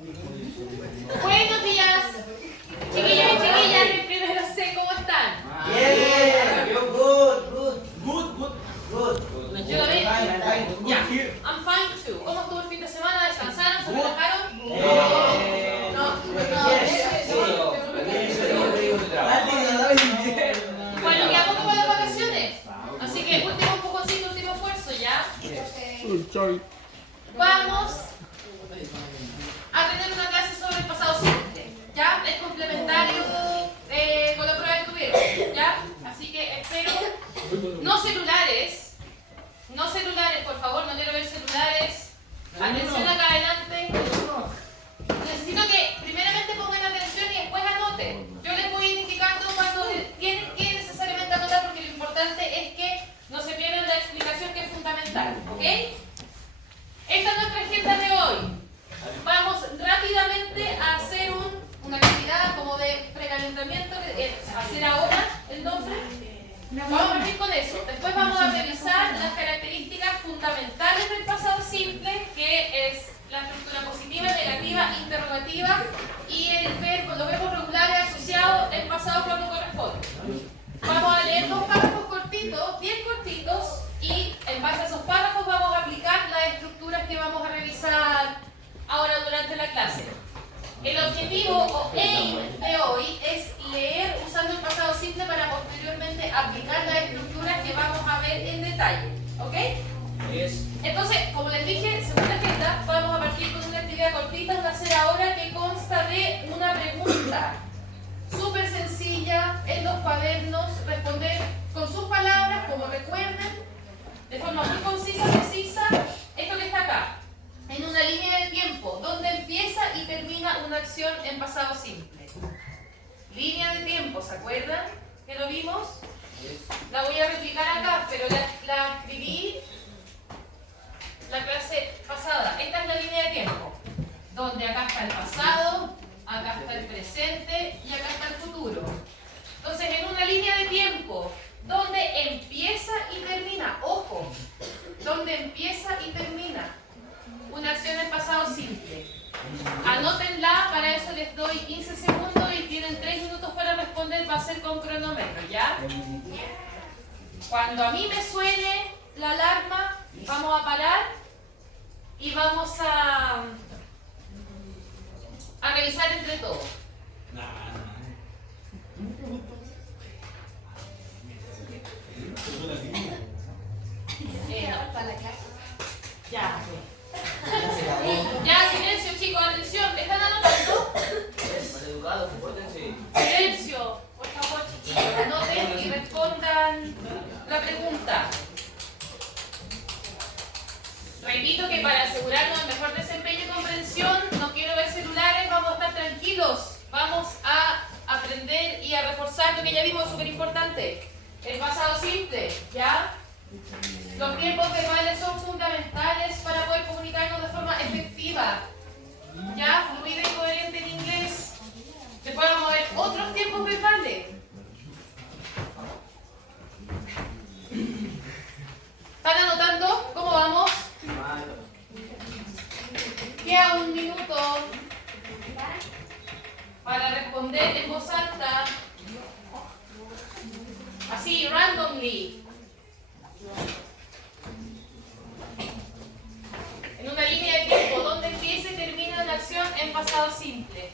Buenos días. Chiquillas y chiquillas del primero C, ¿cómo están? Yeah, you're good. ¿Yo bien? Fine. Ya. I'm fine too. ¿Cómo estuvo el fin de semana? ¿Descansaron? ¿Se relajaron? Bueno, ya poco para las vacaciones. Así que último empujoncito, último esfuerzo, ¿ya? Vamos a tener una clase sobre el pasado simple, ¿ya? Es complementario con la prueba que tuvieron, ¿ya? Así que espero, no celulares, por favor, no quiero ver celulares. Atención acá adelante. Necesito que primeramente pongan atención y después anoten. Yo les voy a ir indicando cuando tienen que necesariamente anotar, porque lo importante es que no se pierdan la explicación, que es fundamental, ¿ok? Esta es nuestra agenda de hoy. Vamos rápidamente a hacer una actividad como de precalentamiento, hacer ahora el nombre. Vamos a partir con eso. Después vamos a revisar las características fundamentales del pasado simple, que es la estructura positiva, negativa, interrogativa y los verbos regulares asociados en pasado cuando corresponde. Vamos a leer dos párrafos cortitos, bien cortitos, y en base a esos párrafos vamos a aplicar las estructuras que vamos a revisar ahora durante la clase. El objetivo o aim de hoy es leer usando el pasado simple para posteriormente aplicar las estructuras que vamos a ver en detalle. ¿Ok? Entonces, como les dije, según la agenda, vamos a partir con una actividad cortita, va a ser ahora, que consta de una pregunta súper sencilla en los cuadernos, responder con sus palabras, como recuerden, de forma muy concisa, precisa, esto que está acá, en una línea de tiempo, donde empieza y termina una acción en pasado simple. Línea de tiempo, ¿se acuerdan que lo vimos? La voy a replicar acá, pero la escribí la clase pasada. Esta es la línea de tiempo, donde acá está el pasado, acá está el presente y acá está el futuro. Entonces, en una línea de tiempo donde empieza y termina, ojo, donde empieza y termina una acción en pasado simple. Anótenla, para eso les doy 15 segundos y tienen 3 minutos para responder, va a ser con cronómetro, ¿ya? Cuando a mí me suene la alarma, vamos a parar y vamos a revisar entre todos. Ya. Ya, silencio, chicos, atención, ¿están anotando? Silencio, por favor, chiquillos, anoten y respondan la pregunta. Repito que para asegurarnos el mejor desempeño y comprensión, no quiero ver celulares, vamos a estar tranquilos, vamos a aprender y a reforzar lo que ya vimos, súper importante, el pasado simple, ¿ya? Los tiempos verbales son fundamentales para poder comunicarnos de forma efectiva, ¿ya? Fluida y coherente en inglés. Después vamos a ver otros tiempos verbales. ¿Están anotando? ¿Cómo vamos? Queda un minuto para responder en voz alta, así, randomly, en una línea de tiempo donde empieza y termina una acción en pasado simple.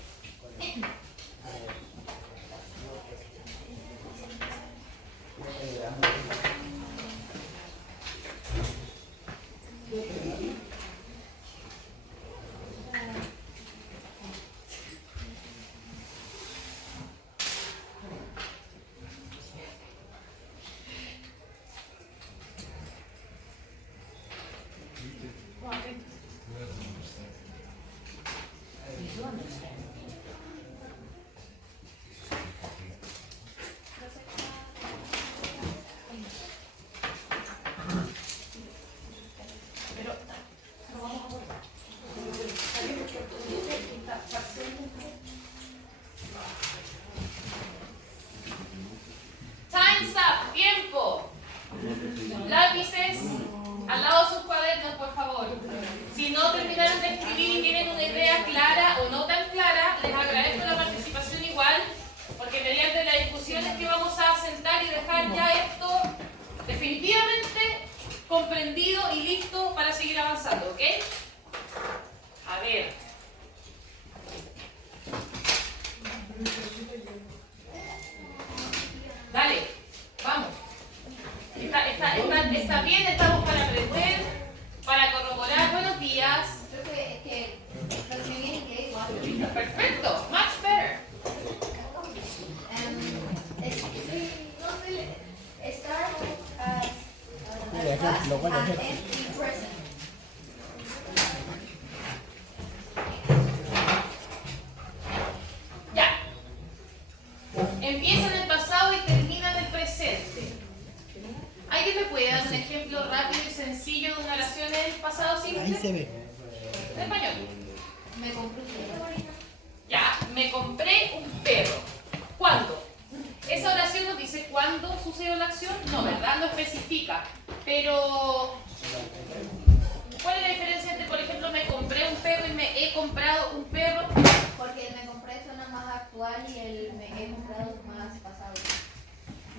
Time's up, tiempo. Lápices al lado de sus cuadernos, por favor. Si no terminaron de escribir y tienen una idea clara o dejar ya esto definitivamente comprendido y listo para seguir avanzando, ¿ok? A ver. Dale, vamos. Está bien, estamos para aprender, para corroborar. Buenos días. Perfecto, much better. Ya. Empieza en el pasado y termina en el presente. ¿Alguien me puede dar un ejemplo rápido y sencillo de una oración en el pasado simple? Ahí se ve. En español. Me compré un perro. Ya, me compré un perro. ¿Cuándo? ¿Esa oración nos dice cuándo sucedió la acción? No, ¿verdad? No especifica. Pero, ¿cuál es la diferencia entre, por ejemplo, me compré un perro y me he comprado un perro? Porque el me compré suena más actual y el me he comprado es más pasado.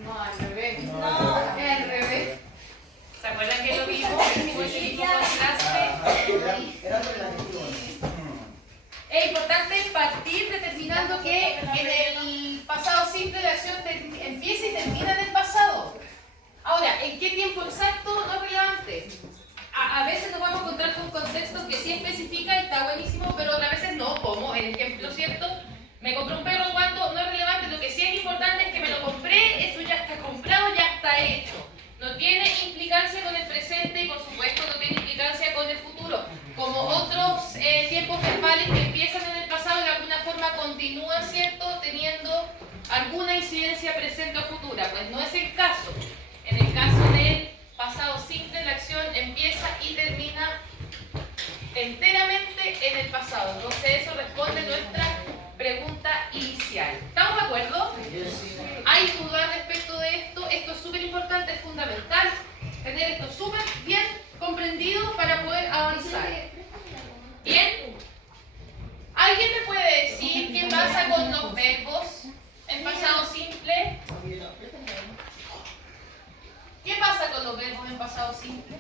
No, al revés. No, es al revés. ¿Se acuerdan que lo vimos? Fue el mismo contraste. Era relativo. Es importante partir determinando que en el pasado simple la acción empieza y termina en el pasado. Ahora, ¿en qué tiempo exacto? No es relevante. A veces nos vamos a encontrar con contextos que sí especifica y está buenísimo, pero otras veces no, como el ejemplo, ¿cierto? Me compré un perro cuando no es relevante. Lo que sí es importante es que me lo compré, eso ya está comprado, ya está hecho. No tiene implicancia con el presente y por supuesto no tiene implicancia con el futuro. Como otros tiempos verbales que empiezan en el pasado y de alguna forma continúan, ¿cierto?, teniendo alguna incidencia presente o futura. Pues no es el caso. En el caso del pasado simple, la acción empieza y termina enteramente en el pasado. Entonces eso responde nuestra pregunta inicial. ¿Estamos de acuerdo? ¿Hay dudas respecto de esto? Esto es súper importante, es fundamental tener esto súper bien comprendido para poder avanzar. ¿Bien? ¿Alguien me puede decir qué pasa con los verbos en pasado simple? ¿Qué pasa con los verbos en pasado simple?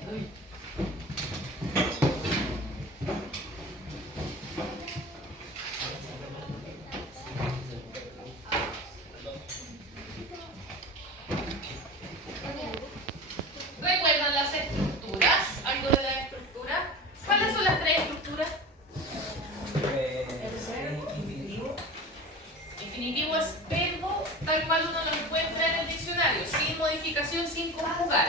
¿Recuerdan las estructuras? ¿Algo de la estructura? ¿Cuáles son las tres estructuras? Infinitivo. Infinitivo es verbo tal cual uno lo encuentra en el diccionario, sin modificación, sin conjugar.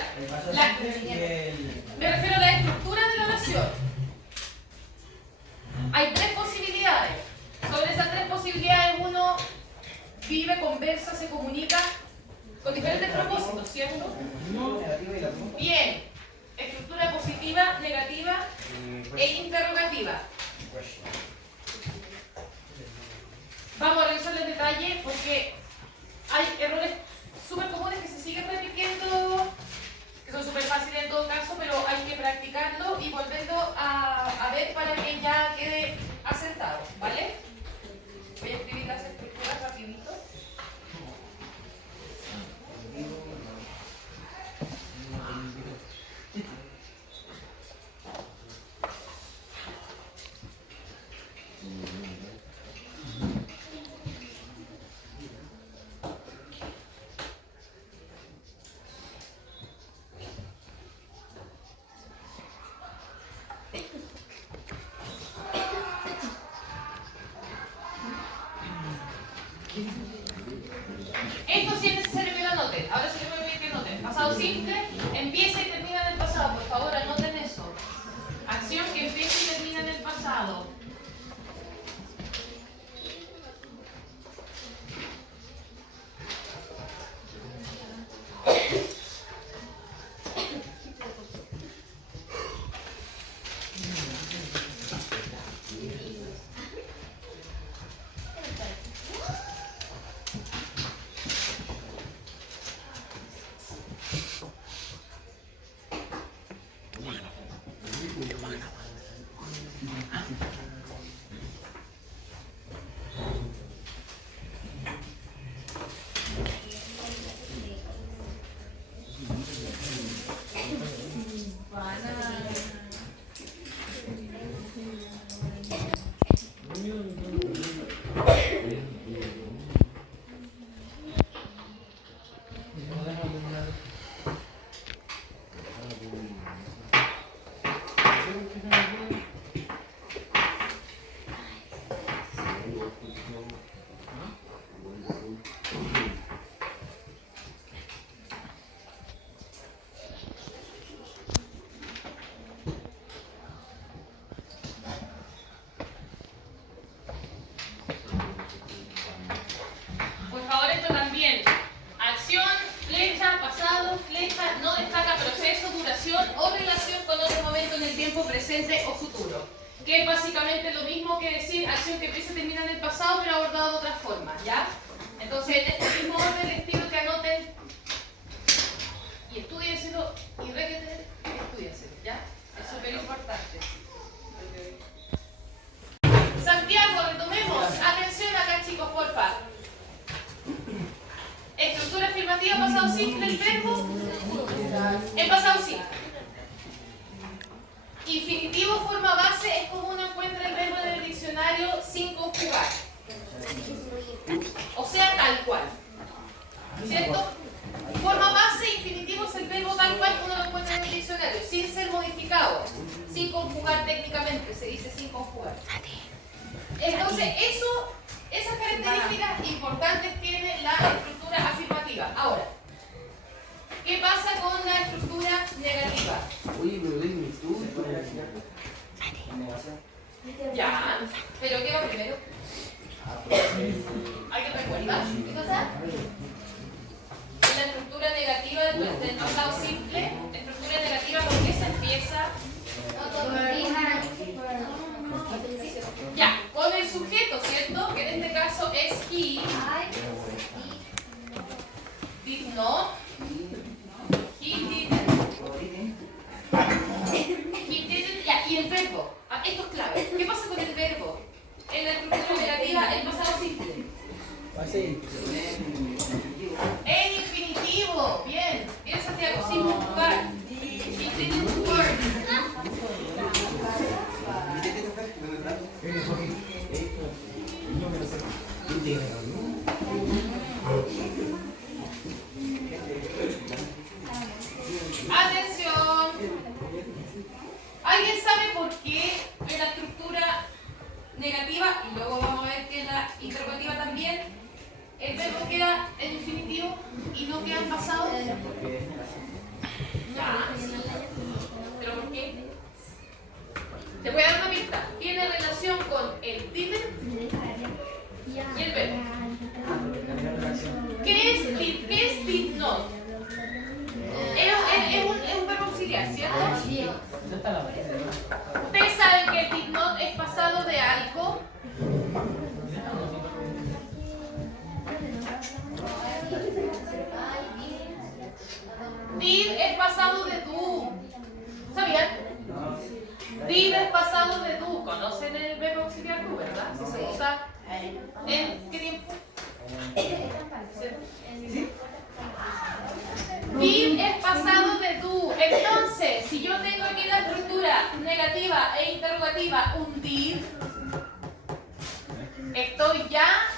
Me refiero a la estructura de la oración. Hay tres posibilidades. Sobre esas tres posibilidades uno vive, conversa, se comunica con diferentes propósitos, ¿cierto? Negativo y la punta. Bien. Estructura positiva, negativa e interrogativa. Vamos a revisar el detalle porque hay errores súper comunes que se siguen repitiendo, que son súper fáciles en todo caso, pero hay que practicarlo y volverlo a ver para que ya quede asentado, ¿vale? Voy a escribir las estructuras rapidito. Esto sí es necesario que lo anoten. Ahora sí que me voy a pedir que anoten. Pasado simple, empieza y termina en el pasado. Por favor, anoten eso. Acción que empieza y termina en el pasado. tiempo presente o futuro. Que es básicamente lo mismo que decir acción que empieza y termina en el pasado, pero abordado de otra forma, ¿ya? Entonces, en este mismo orden les pido que anoten y estudienselo y estudienselo, ¿ya? Es súper importante. Santiago, retomemos. Atención acá, chicos, porfa. Estructura afirmativa, pasado simple, el verbo. El pasado simple. Infinitivo, forma base, es como uno encuentra el verbo en el diccionario sin conjugar. O sea, tal cual. ¿Cierto? Forma base, infinitivo es el verbo tal cual uno lo encuentra en el diccionario, sin ser modificado, sin conjugar técnicamente, se dice sin conjugar. Entonces, esas características importantes tiene la estructura afirmativa. Ahora, ¿qué pasa con la estructura negativa? Oye, pero dime tú. Ya, pero ¿qué va primero? ¿Alguien recuerda? ¿Qué cosa? En la estructura negativa del pasado simple, estructura negativa, ¿con qué se empieza? Ya, con el sujeto, ¿cierto? Que en este caso es he, did not, he didn't, ya, y el verbo. Ah, esto es clave. ¿Qué pasa con el verbo? En la estructura negativa, el pasado simple. En infinitivo, bien, bien Santiago, sin conjugar. He didn't work. Atención. ¿Alguien sabe por qué en la estructura negativa, y luego vamos a ver que en la interrogativa también, el verbo queda en infinitivo y no queda en pasado? Ya. ¿Pero por qué? Te voy a dar una pista. Tiene relación con el didn't y el verbo. ¿Qué es did not? Es un verbo auxiliar, ¿cierto? Ustedes saben que el did not es pasado de algo. Did es pasado de do. ¿Sabían? Did es pasado de do. ¿Conocen el verbo auxiliar do, verdad? Si se usa en qué tiempo. Did es pasado de do. Entonces, si yo tengo aquí la estructura negativa e interrogativa, un did, estoy ya.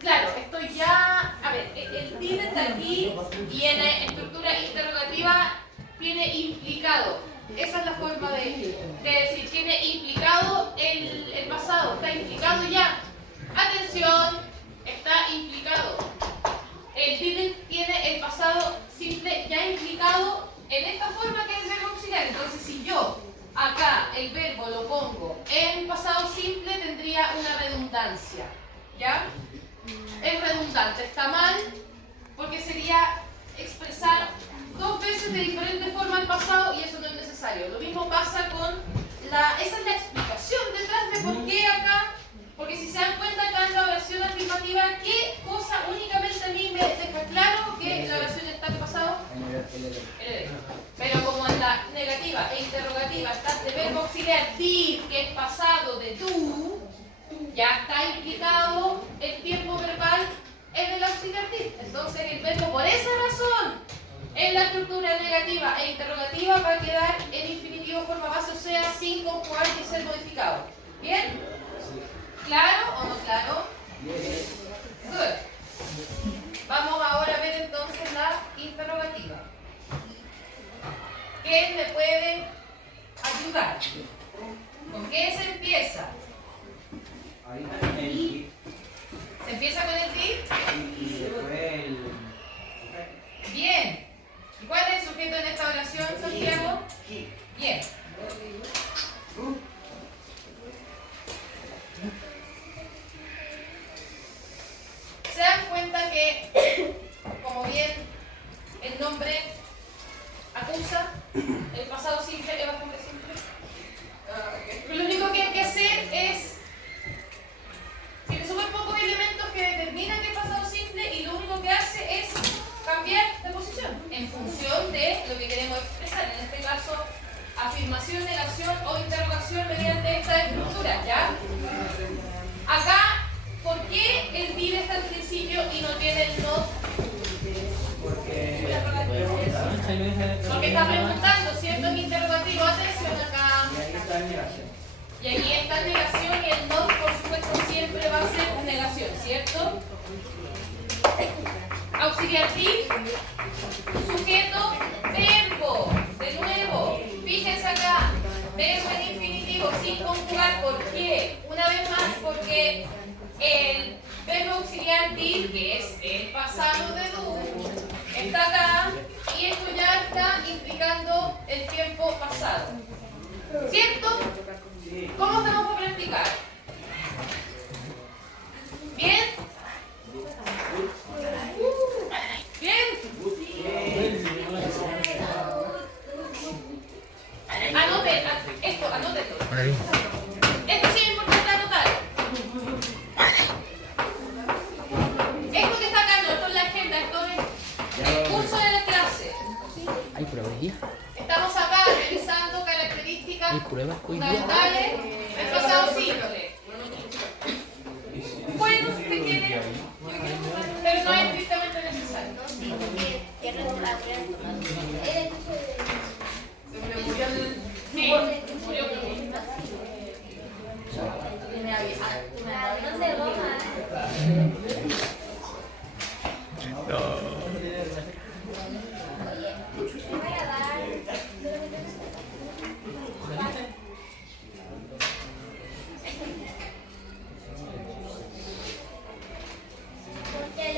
Claro, estoy ya. A ver, el did está aquí y en la estructura interrogativa tiene implicado. Esa es la forma de decir, tiene implicado el pasado, está implicado ya. Atención, está implicado. El did tiene el pasado simple ya implicado en esta forma que es el verbo auxiliar. Entonces, si yo acá el verbo lo pongo en pasado simple, tendría una redundancia. ¿Ya? Es redundante, está mal, porque sería expresar dos veces de diferente forma el pasado y eso no es necesario. Lo mismo pasa con esa es la explicación detrás de por qué acá, porque si se dan cuenta acá en la oración afirmativa, ¿qué cosa únicamente a mí me deja claro que la oración está en pasado? Pero como en la negativa e interrogativa está de verbo auxiliar did, que es pasado de do, ya está implicado el tiempo verbal en el auxiliar did. Entonces el verbo por esa razón en la estructura negativa e interrogativa va a quedar en infinitivo forma base, o sea, sin conjugar ni ser modificado. ¿Bien? ¿Claro o no claro? Good. Vamos ahora a ver entonces la interrogativa. ¿Qué me puede ayudar? ¿Con qué se empieza? ¿Se empieza con el did? Bien. ¿Y cuál es el sujeto en esta oración, Santiago? Bien. Se dan cuenta que, como bien el nombre acusa, el pasado Porque está preguntando, ¿cierto? En interrogativo, atención acá. Y ahí está la negación. Y aquí está negación y el no, por supuesto, siempre va a ser negación, ¿cierto? Auxiliar ti, sujeto, verbo. De nuevo, fíjense acá, verbo en infinitivo sin conjugar. ¿Por qué? Una vez más, porque el verbo auxiliar did, que es el pasado de do, está acá y esto ya está implicando el tiempo pasado. ¿Cierto? ¿Cómo estamos por practicar? ¿Bien? ¿Bien? Anoten, anótenlo. Esto sí es importante anotar. Esto que está acá, esto es la agenda, esto es el curso de la clase. ¿Hay pruebas hoy día? Estamos acá revisando características ¿Hay pruebas hoy día? fundamentales del pasado simple. Bueno, si usted quiere, pero no es estrictamente necesario. Sí, murió.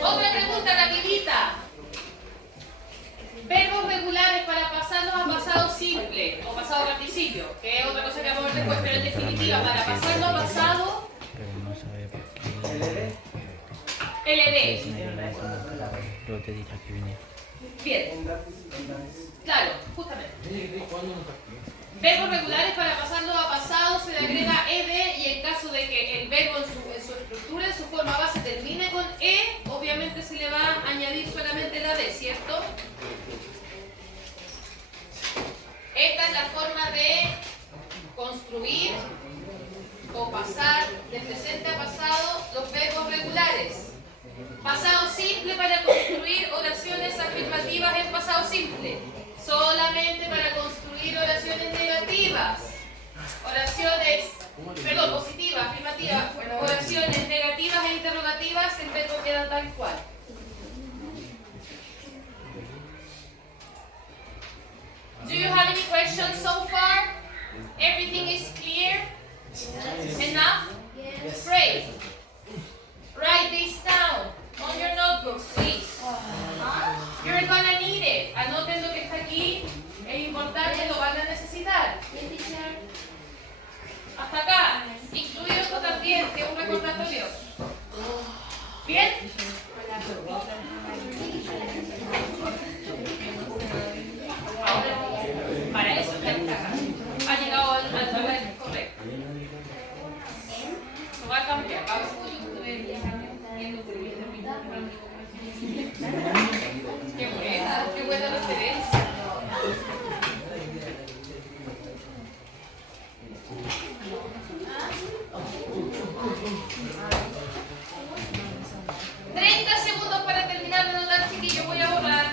Otra pregunta rapidita. Verbos regulares para pasarlos a pasado simple o pasado participio, que es otra cosa que vamos a ver después, pero en definitiva, para pasarlo a pasado, Pero no sabe por qué. LD. Luego te dirá que viene. Bien. Claro, justamente. Verbos regulares para pasarlo a pasado se le agrega ed y en caso de que el verbo en su estructura, en su forma base termine con e, obviamente se le va a añadir solamente la d, ¿cierto? Esta es la forma de construir o pasar de presente a pasado los verbos regulares. Pasado simple para construir oraciones afirmativas en pasado simple. Solamente para construir oraciones negativas. Positivas, afirmativas. Oraciones negativas e interrogativas, el verbo queda tal cual. Do you have any questions so far? Everything is clear? Enough? Great. Write this down on your notebooks, please. You're gonna need it. Anoten lo que está aquí. Es importante, lo van a necesitar. Hasta acá. Incluido esto también, que es un recordatorio. ¿Bien? Ahora, para eso está acá. Ha llegado al lugar correcto. No va a cambiar. Va a qué buena referencia. Segundos para terminar de anotar, chiquillos. Voy a borrar.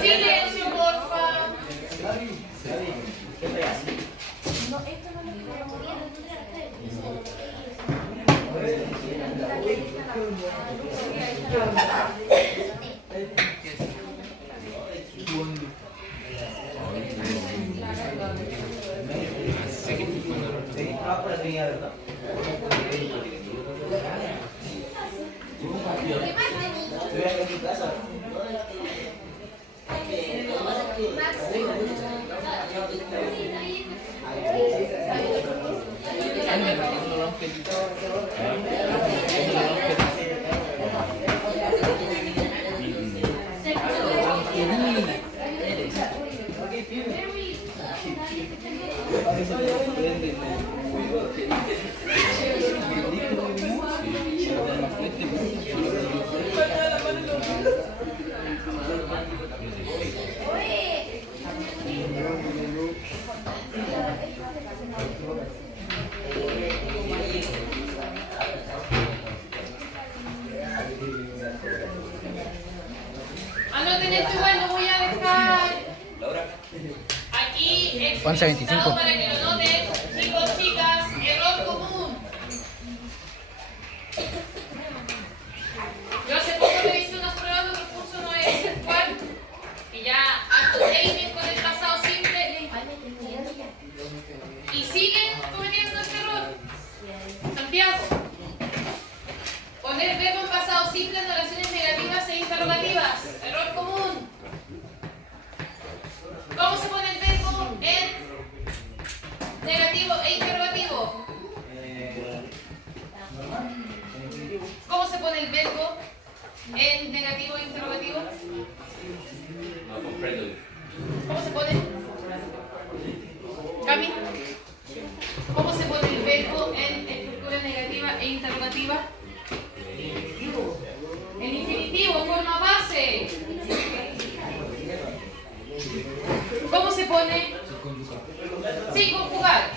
Silencio, porfa. ¿Qué Anoten esto igual, lo voy a dejar aquí 11:25. para que lo noten. Chicos, chicas, error común. Yo hace poco revisé unos programas que el curso no es el cual y ya harto gaming con el pasado simple y siguen cometiendo este error. Santiago, poner verbo en pasado simple en oraciones negativas e interrogativas. Error común. ¿Cómo se pone el verbo en negativo e interrogativo? ¿Cómo se pone el verbo en negativo e interrogativo? No comprendo. ¿Cómo se pone? Cami, ¿cómo se pone el verbo en estructura negativa e interrogativa? En infinitivo, forma base. ¿Cómo se pone? Sin conjugar.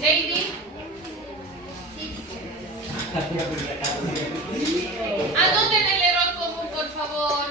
Lady. Anoten el error común, por favor.